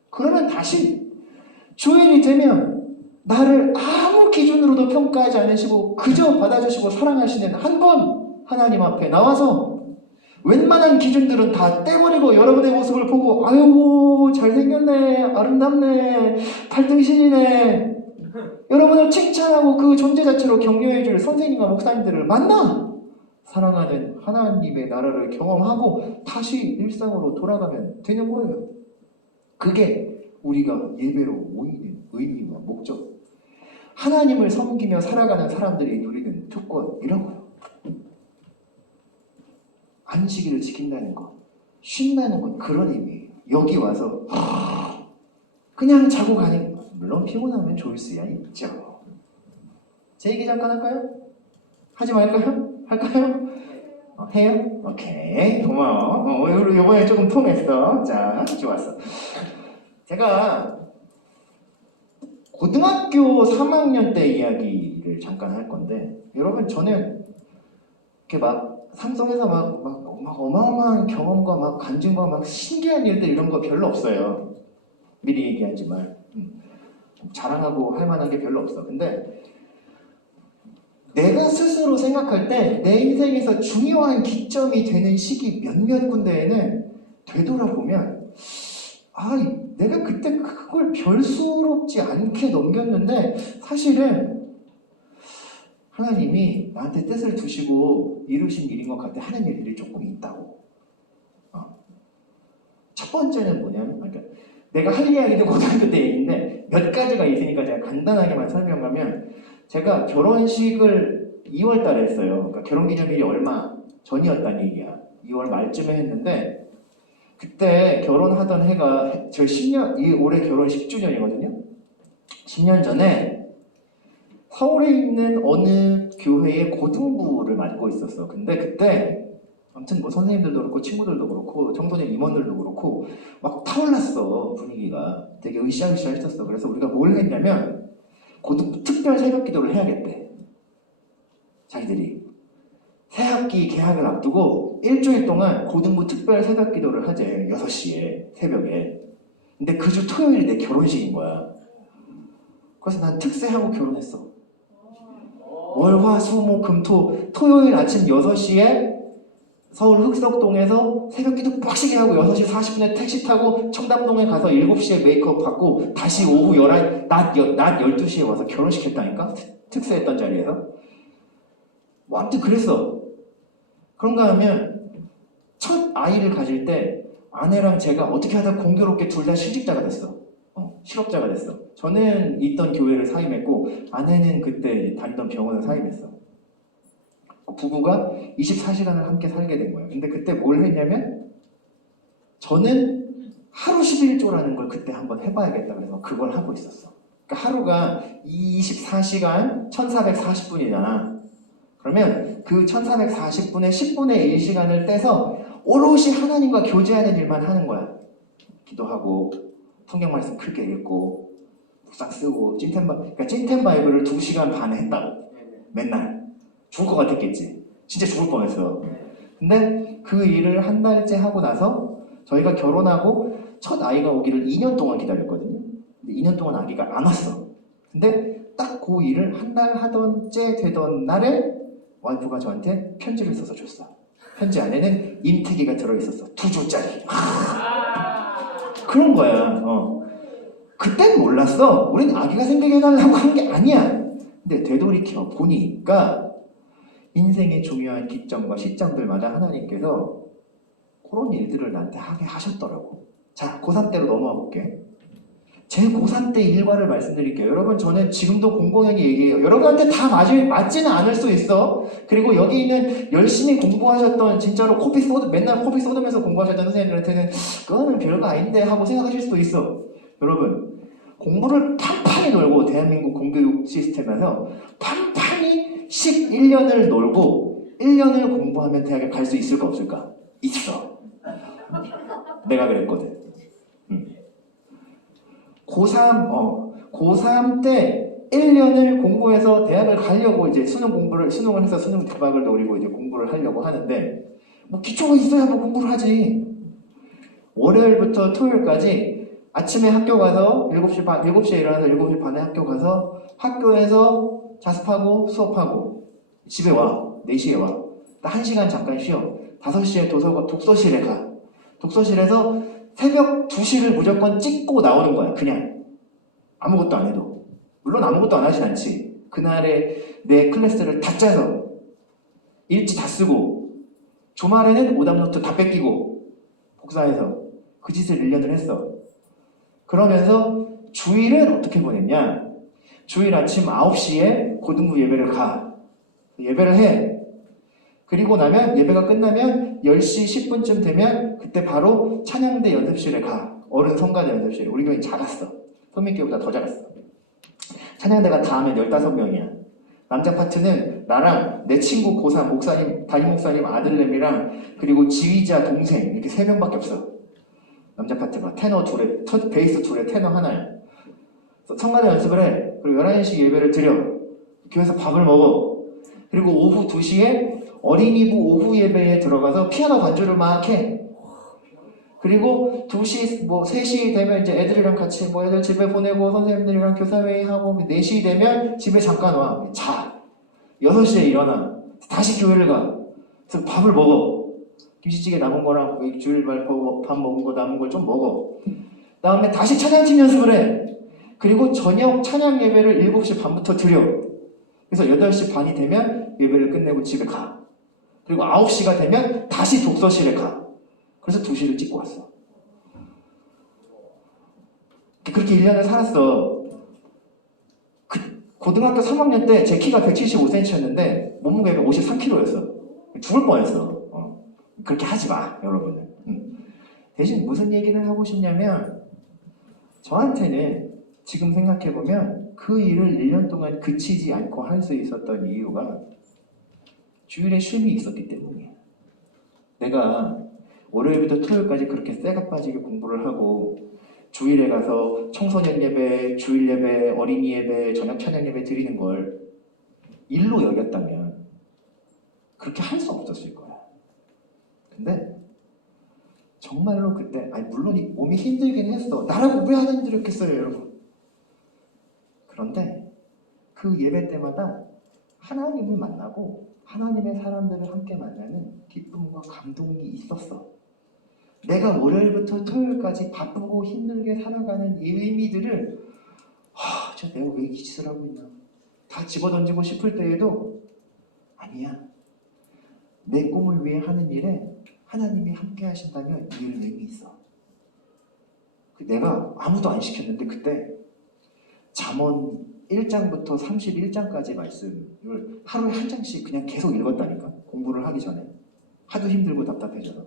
그러면 다시 주일이 되면 나를 아무 기준으로도 평가하지 않으시고 그저 받아주시고 사랑하시는 한 분 하나님 앞에 나와서 웬만한 기준들은 다 떼버리고 여러분의 모습을 보고 아유 잘생겼네, 아름답네, 팔등신이네, 여러분을 칭찬하고 그 존재 자체로 격려해줄 선생님과 목사님들을 만나 사랑하는 하나님의 나라를 경험하고 다시 일상으로 돌아가면 되는 거예요. 그게 우리가 예배로 모이는 의미와 목적, 하나님을 섬기며 살아가는 사람들이 누리는 특권이라고요. 안식일을 지킨다는 것, 쉰다는 것, 그런 의미예요. 여기 와서 그냥 자고 가는 것, 물론 피곤하면 좋을 수야 있죠. 제 얘기 잠깐 할까요? 하지 말까요? 할까요? 해요? 오케이, 고마워. 이번에 조금 통했어. 자, 좋았어. 제가 고등학교 3학년 때 이야기를 잠깐 할 건데, 여러분 저는 이렇게 막 삼성에서 막 어마어마한 경험과 막 간증과 막 신기한 일들 이런 거 별로 없어요. 미리 얘기하지만 자랑하고 할 만한 게 별로 없어. 근데 내가 스스로 생각할 때 내 인생에서 중요한 기점이 되는 시기 몇몇 군데에는 되돌아보면 내가 그때 그걸 별수롭지 않게 넘겼는데 사실은 하나님이 나한테 뜻을 두시고 이루신 일인 것 같아 하는 일들이 조금 있다고. 첫 번째는 뭐냐면, 그러니까 내가 할 이야기도 고등학교 때 얘기인데 몇 가지가 있으니까 제가 간단하게만 설명하면, 제가 결혼식을 2월 달에 했어요. 그러니까 결혼기념일이 얼마 전이었다는 얘기야. 2월 말쯤에 했는데 그때 결혼하던 해가 저 10년, 올해 결혼 10주년이거든요. 10년 전에 서울에 있는 어느 교회의 고등부를 맡고 있었어. 근데 그때 아무튼 뭐 선생님들도 그렇고 친구들도 그렇고 청소년 임원들도 그렇고 막 타올랐어. 분위기가 되게 으쌰으쌰 했었어. 그래서 우리가 뭘 했냐면 고등부 특별 새벽 기도를 해야겠대. 자기들이 새학기 개학을 앞두고 일주일 동안 고등부 특별 새벽 기도를 하재. 6시에 새벽에. 근데 그 주 토요일이 내 결혼식인 거야. 그래서 난 특세하고 결혼했어. 월화수목금토 토요일 아침 6시에 서울 흑석동에서 새벽기도 빡시게 하고 6시 40분에 택시 타고 청담동에 가서 7시에 메이크업 받고 다시 오후 11, 낮 12시에 와서 결혼식 했다니까? 특세했던 자리에서. 뭐 아무튼 그랬어. 그런가 하면 첫 아이를 가질 때 아내랑 제가 어떻게 하다 공교롭게 둘 다 실직자가 됐어. 실업자가 됐어. 저는 있던 교회를 사임했고 아내는 그때 다니던 병원을 사임했어. 부부가 24시간을 함께 살게 된 거예요. 근데 그때 뭘 했냐면 저는 하루 11조라는 걸 그때 한번 해봐야겠다 그래서 그걸 하고 있었어. 그러니까 하루가 24시간 1440분이잖아. 그러면 그 1440분의 10분의 1시간을 떼서 오롯이 하나님과 교제하는 일만 하는 거야. 기도하고 성경 말씀 크게 읽고 묵상 쓰고 그러니까 찐텐 바이블을 2시간 반 했다고. 맨날 죽을 것 같았겠지. 진짜 죽을 뻔했어. 근데 그 일을 한 달째 하고 나서 저희가 결혼하고 첫 아이가 오기를 2년 동안 기다렸거든요. 근데 2년 동안 아기가 안 왔어. 근데 딱 그 일을 한 달 하던 째 되던 날에 와이프가 저한테 편지를 써서 줬어. 편지 안에는 임태기가 들어있었어. 2주짜리. 그런 거야. 그땐 몰랐어. 우린 아기가 생기게 해달라고 한 게 아니야. 근데 되돌이켜 보니까 인생의 중요한 기점과 시점들마다 하나님께서 그런 일들을 나한테 하게 하셨더라고. 자, 고3 때로 넘어가 볼게. 제 고3 때 일과를 말씀드릴게요. 여러분, 저는 지금도 공공연히 얘기해요. 여러분한테 다 맞지는 않을 수 있어. 그리고 여기 있는 열심히 공부하셨던, 진짜로 맨날 코피 쏟으면서 공부하셨던 선생님들한테는 그거는 별거 아닌데 하고 생각하실 수도 있어. 여러분, 공부를 판판히 놀고 대한민국 공교육 시스템에서 판판히 11년을 놀고 1년을 공부하면 대학에 갈 수 있을까 없을까? 있어. 내가 그랬거든. 고3 때 1년을 공부해서 대학을 가려고 이제 수능을 해서 수능 대박을 노리고 이제 공부를 하려고 하는데, 뭐 기초가 있어야 뭐 공부를 하지. 월요일부터 토요일까지 아침에 학교 가서 7시에 일어나서 7시 반에 학교 가서 학교에서 자습하고 수업하고 집에 와. 4시에 와. 딱 1시간 잠깐 쉬어. 5시에 독서실에 가. 독서실에서 새벽 2시를 무조건 찍고 나오는 거야. 그냥 아무것도 안 해도. 물론 아무것도 안 하진 않지. 그날에 내 클래스를 다 짜서 일지 다 쓰고 주말에는 오답노트 다 뺏기고 복사해서 그 짓을 1년을 했어. 그러면서 주일은 어떻게 보냈냐? 주일 아침 9시에 고등부 예배를 가. 예배를 해. 그리고 나면 예배가 끝나면 10시 10분쯤 되면 그때 바로 찬양대 연습실에 가. 어른 성가대 연습실에. 우리 교회는 작았어. 성민교회보다 더 작았어. 찬양대가 다 하면 15명이야. 남자 파트는 나랑 내 친구 고3 목사님, 담임 목사님 아들내미랑 그리고 지휘자 동생 이렇게 3명밖에 없어. 남자 파트가 테너 둘에, 베이스 둘에 테너 하나야. 성가대 연습을 해. 그리고 11시 예배를 드려. 교회에서 밥을 먹어. 그리고 오후 2시에 어린이부 오후 예배에 들어가서 피아노 반주를 막 해. 그리고 2시, 3시 되면 이제 애들이랑 같이 애들 집에 보내고 선생님들이랑 교사회의하고 4시 되면 집에 잠깐 와. 자. 6시에 일어나. 다시 교회를 가. 그래서 밥을 먹어. 김치찌개 남은 거랑 주일날 밥 먹은 거 남은 걸 좀 먹어. 다음에 다시 찬양팀 연습을 해. 그리고 저녁 찬양 예배를 7시 반부터 드려. 그래서 8시 반이 되면 예배를 끝내고 집에 가. 그리고 9시가 되면 다시 독서실에 가. 그래서 2시를 찍고 왔어. 그렇게 1년을 살았어. 고등학교 3학년 때 제 키가 175cm였는데 몸무게가 53kg였어. 죽을 뻔했어. 그렇게 하지 마, 여러분은. 대신 무슨 얘기를 하고 싶냐면 저한테는 지금 생각해보면 그 일을 1년 동안 그치지 않고 할 수 있었던 이유가 주일에 쉼이 있었기 때문이에요. 내가 월요일부터 토요일까지 그렇게 쇠가 빠지게 공부를 하고 주일에 가서 청소년 예배, 주일 예배, 어린이 예배, 저녁 찬양 예배 드리는 걸 일로 여겼다면 그렇게 할 수 없었을 거야. 근데 정말로 그때, 물론 이 몸이 힘들긴 했어. 나라고 왜 안 힘들었겠어요, 여러분. 그런데 그 예배 때마다 하나님을 만나고 하나님의 사람들을 함께 만나는 기쁨과 감동이 있었어. 내가 월요일부터 토요일까지 바쁘고 힘들게 살아가는 이 의미들을 진짜 내가 왜 이 짓을 하고 있나 다 집어던지고 싶을 때에도 아니야. 내 꿈을 위해 하는 일에 하나님이 함께 하신다면 이 일은 의미 있어. 내가 아무도 안 시켰는데 그때 잠언 1장부터 31장까지 말씀을 하루에 한 장씩 그냥 계속 읽었다니까. 공부를 하기 전에. 하도 힘들고 답답해져서.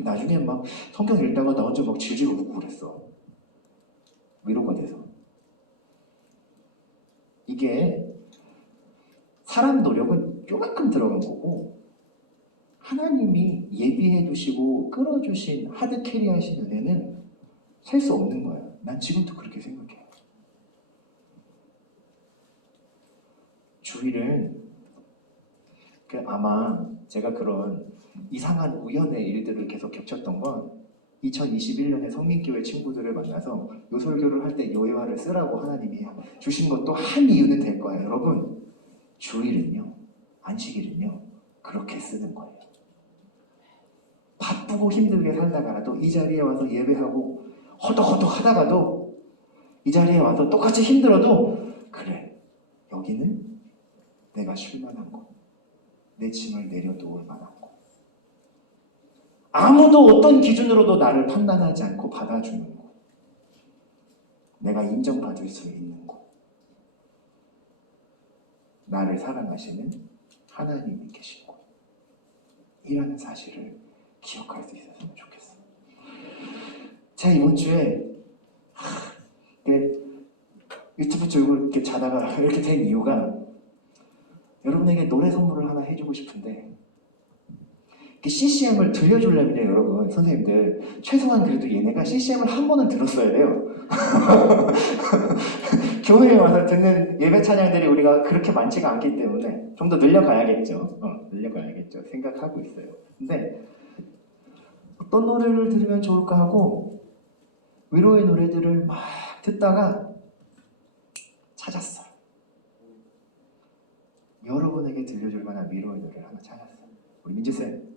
나중에 막 성경 읽다가 나 혼자 막 질질 웃고 그랬어. 위로가 돼서. 이게 사람 노력은 요만큼 들어간 거고 하나님이 예비해 두시고 끌어주신 하드캐리 하신 은혜는 셀 수 없는 거야. 난 지금도 그렇게 생각해. 주일은 아마 제가 그런 이상한 우연의 일들을 계속 겹쳤던 건 2021년에 성민교회 친구들을 만나서 요설교를 할 때 요예화를 쓰라고 하나님이 주신 것도 한 이유는 될 거예요. 여러분, 주일은요, 안식일은요, 그렇게 쓰는 거예요. 바쁘고 힘들게 살다가라도 이 자리에 와서 예배하고 허덕허덕 하다가도 이 자리에 와서 똑같이 힘들어도 그래, 여기는 내가 쉴 만한 곳, 내 짐을 내려놓을 만한 곳, 아무도 어떤 기준으로도 나를 판단하지 않고 받아주는 곳, 내가 인정받을 수 있는 곳, 나를 사랑하시는 하나님이 계신 곳, 이라는 사실을 기억할 수 있었으면 좋겠어요. 제가 이번 주에 유튜브 들고 이렇게 자다가 이렇게 된 이유가 여러분에게 노래 선물을 하나 해주고 싶은데 CCM을 들려주려면요, 여러분, 선생님들 최소한 그래도 얘네가 CCM을 한 번은 들었어야 돼요. 교회에 와서 듣는 예배 찬양들이 우리가 그렇게 많지가 않기 때문에 좀 더 늘려가야겠죠. 늘려가야겠죠. 생각하고 있어요. 근데 어떤 노래를 들으면 좋을까 하고 위로의 노래들을 막 듣다가 찾았어요. 여러분에게 들려줄 만한 위로의 노래를 하나 찾았어요. 우리 민지쌤,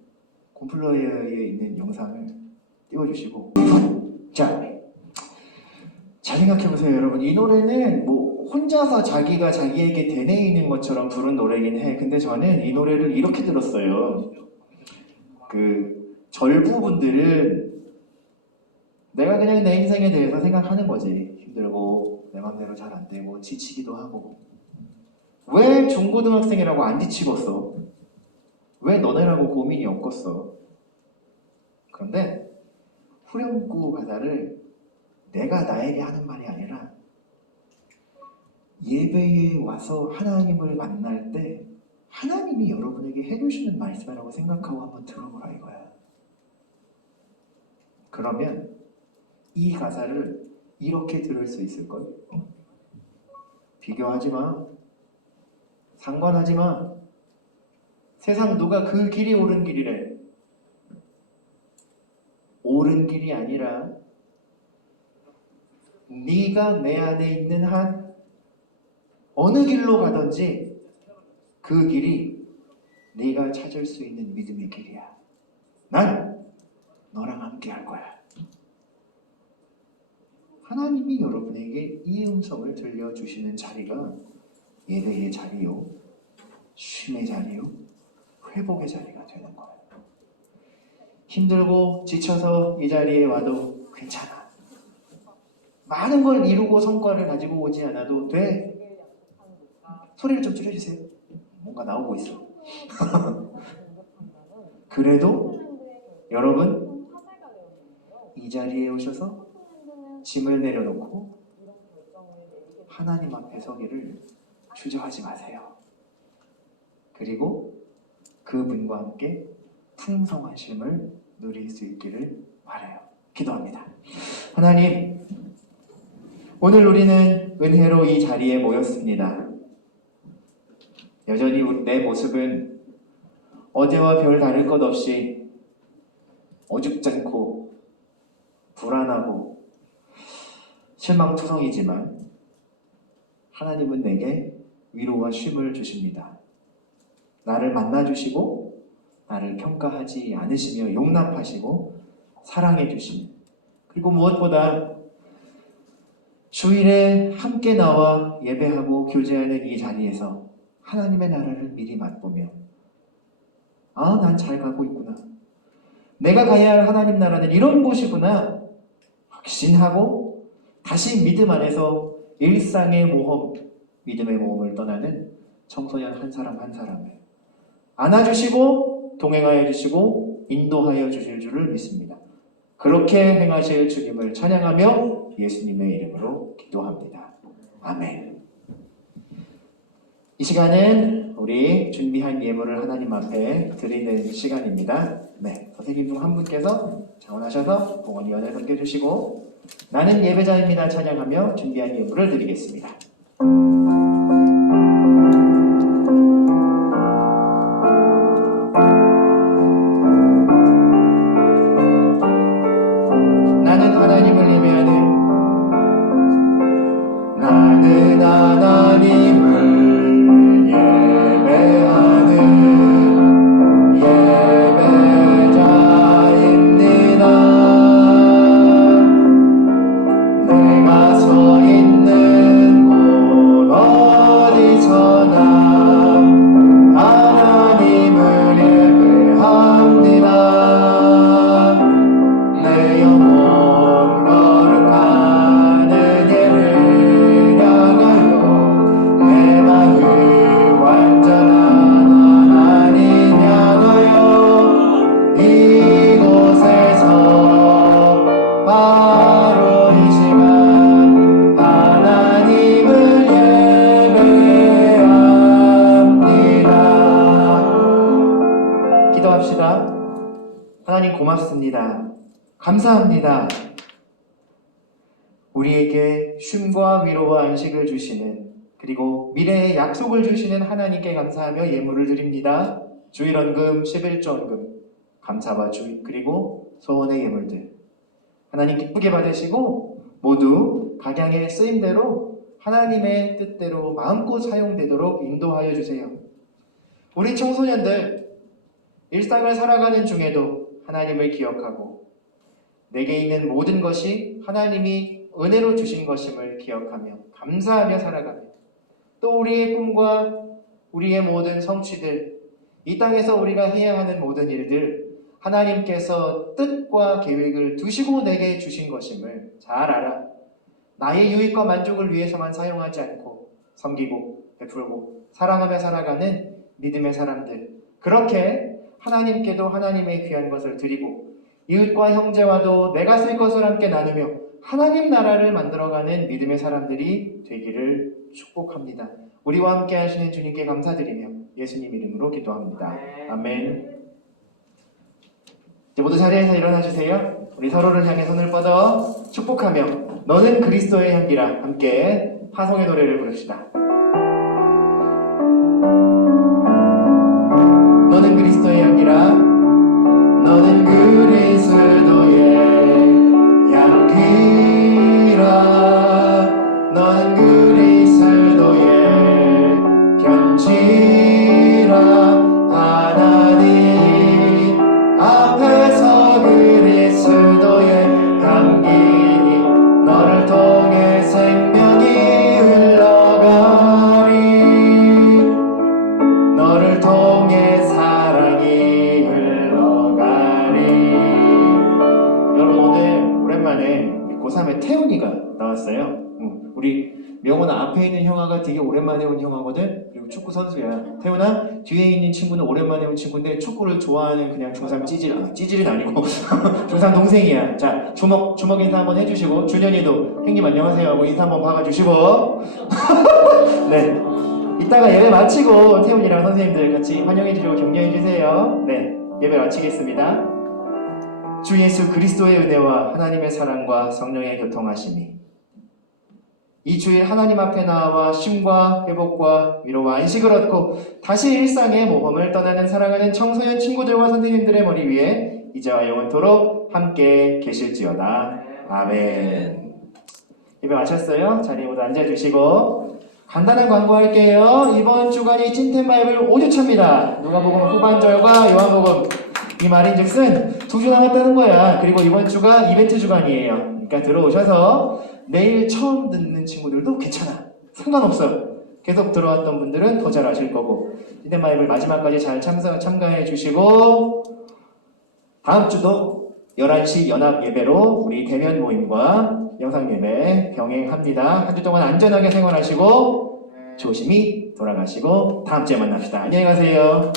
콤플러에 있는 영상을 띄워주시고, 잘 생각해보세요, 여러분. 이 노래는 뭐 혼자서 자기가 자기에게 되뇌이는 것처럼 부른 노래긴 해. 근데 저는 이 노래를 이렇게 들었어요. 절부분들은 내가 그냥 내 인생에 대해서 생각하는 거지. 힘들고 내 맘대로 잘 안 되고 지치기도 하고. 왜 중고등학생이라고 안 지치겠어? 왜 너네라고 고민이 없겠어? 그런데 후렴구 가사를 내가 나에게 하는 말이 아니라 예배에 와서 하나님을 만날 때 하나님이 여러분에게 해주시는 말씀이라고 생각하고 한번 들어보라 이거야. 그러면 이 가사를 이렇게 들을 수 있을걸? 비교하지 마. 상관하지 마. 세상 누가 그 길이 옳은 길이래. 옳은 길이 아니라 네가 내 안에 있는 한 어느 길로 가든지 그 길이 네가 찾을 수 있는 믿음의 길이야. 난 너랑 함께 할 거야. 하나님이 여러분에게 이 음성을 들려주시는 자리가 예배의 자리요, 쉼의 자리요, 회복의 자리가 되는 거예요. 힘들고 지쳐서 이 자리에 와도 괜찮아. 많은 걸 이루고 성과를 가지고 오지 않아도 돼. 소리를 좀 줄여주세요. 뭔가 나오고 있어. 그래도 여러분 이 자리에 오셔서 짐을 내려놓고 하나님 앞에 서기를 주저하지 마세요. 그리고 그분과 함께 풍성한 쉼을 누릴 수 있기를 바라요. 기도합니다. 하나님, 오늘 우리는 은혜로 이 자리에 모였습니다. 여전히 내 모습은 어제와 별 다를 것 없이 어줍잖고 불안하고 실망투성이지만 하나님은 내게 위로와 쉼을 주십니다. 나를 만나주시고 나를 평가하지 않으시며 용납하시고 사랑해 주시는, 그리고 무엇보다 주일에 함께 나와 예배하고 교제하는 이 자리에서 하나님의 나라를 미리 맛보며 난 잘 가고 있구나. 내가 가야 할 하나님 나라는 이런 곳이구나 확신하고 다시 믿음 안에서 일상의 모험, 믿음의 모험을 떠나는 청소년 한 사람 한 사람을 안아주시고 동행하여 주시고 인도하여 주실 줄을 믿습니다. 그렇게 행하실 주님을 찬양하며 예수님의 이름으로 기도합니다. 아멘. 이 시간은 우리 준비한 예물을 하나님 앞에 드리는 시간입니다. 네, 선생님 중 한 분께서 자원하셔서 봉헌위원을 섬겨주시고 나는 예배자입니다 찬양하며 준비한 예물을 드리겠습니다. 기도합시다. 하나님 고맙습니다. 감사합니다. 우리에게 쉼과 위로와 안식을 주시는, 그리고 미래의 약속을 주시는 하나님께 감사하며 예물을 드립니다. 주일 헌금, 11조 헌금, 감사와 주의 그리고 소원의 예물들 하나님 기쁘게 받으시고 모두 각양의 쓰임대로 하나님의 뜻대로 마음껏 사용되도록 인도하여 주세요. 우리 청소년들 일상을 살아가는 중에도 하나님을 기억하고 내게 있는 모든 것이 하나님이 은혜로 주신 것임을 기억하며 감사하며 살아가며, 또 우리의 꿈과 우리의 모든 성취들, 이 땅에서 우리가 해야 하는 모든 일들 하나님께서 뜻과 계획을 두시고 내게 주신 것임을 잘 알아 나의 유익과 만족을 위해서만 사용하지 않고 섬기고 베풀고 사랑하며 살아가는 믿음의 사람들, 그렇게 하나님께도 하나님의 귀한 것을 드리고 이웃과 형제와도 내가 쓸 것을 함께 나누며 하나님 나라를 만들어가는 믿음의 사람들이 되기를 축복합니다. 우리와 함께 하시는 주님께 감사드리며 예수님 이름으로 기도합니다. 아멘. 이제 모두 자리에서 일어나 주세요. 우리 서로를 향해 손을 뻗어 축복하며 너는 그리스도의 향기라 함께 화성의 노래를 부릅시다. 너는 그리스도의 향기라, 너는 그리스도의 향기라, 너는 그리스도의 견지라. 하나님 앞에서 그리스도의 향기, 너를 통해 생명이 흘러가리, 너를 통해 사랑이 흘러가리. 여러분, 오늘 오랜만에 고3의 태훈이가 나왔어요. 우리 명훈아 앞에 있는 형아가 되게 오랜만에 온 형아거든. 그리고 축구 선수야. 태훈아, 뒤에 있는 친구는 오랜만에 온 친구인데 축구를 좋아하는 그냥 중3 찌질은 아니고 중3 동생이야. 자, 주먹 인사 한번 해주시고, 준현이도 형님 안녕하세요 하고 인사 한번 박아주시고 네, 이따가 예배 마치고 태훈이랑 선생님들 같이 환영해주시고 격려해주세요. 네, 예배 마치겠습니다. 주 예수 그리스도의 은혜와 하나님의 사랑과 성령의 교통하심이 이 주일 하나님 앞에 나와 쉼과 회복과 위로와 안식을 얻고 다시 일상의 모험을 떠나는 사랑하는 청소년 친구들과 선생님들의 머리 위에 이제와 영원토록 함께 계실지어다. 아멘. 예배 마쳤어요. 자리에 모두 앉아주시고 간단한 광고할게요. 이번 주간이 찐텐 바이블 5주차입니다. 누가복음 후반절과 요한복음 이 말인즉슨 2주 남았다는 거야. 그리고 이번 주가 이벤트 주간이에요. 그러니까 들어오셔서 내일 처음 듣는 친구들도 괜찮아. 상관없어. 계속 들어왔던 분들은 더 잘 아실 거고, 찐텐 바이블 마지막까지 잘 참가해 주시고, 다음 주도 11시 연합 예배로 우리 대면 모임과 영상 예배 병행합니다. 한 주 동안 안전하게 생활하시고 조심히 돌아가시고 다음 주에 만납시다. 안녕히 가세요.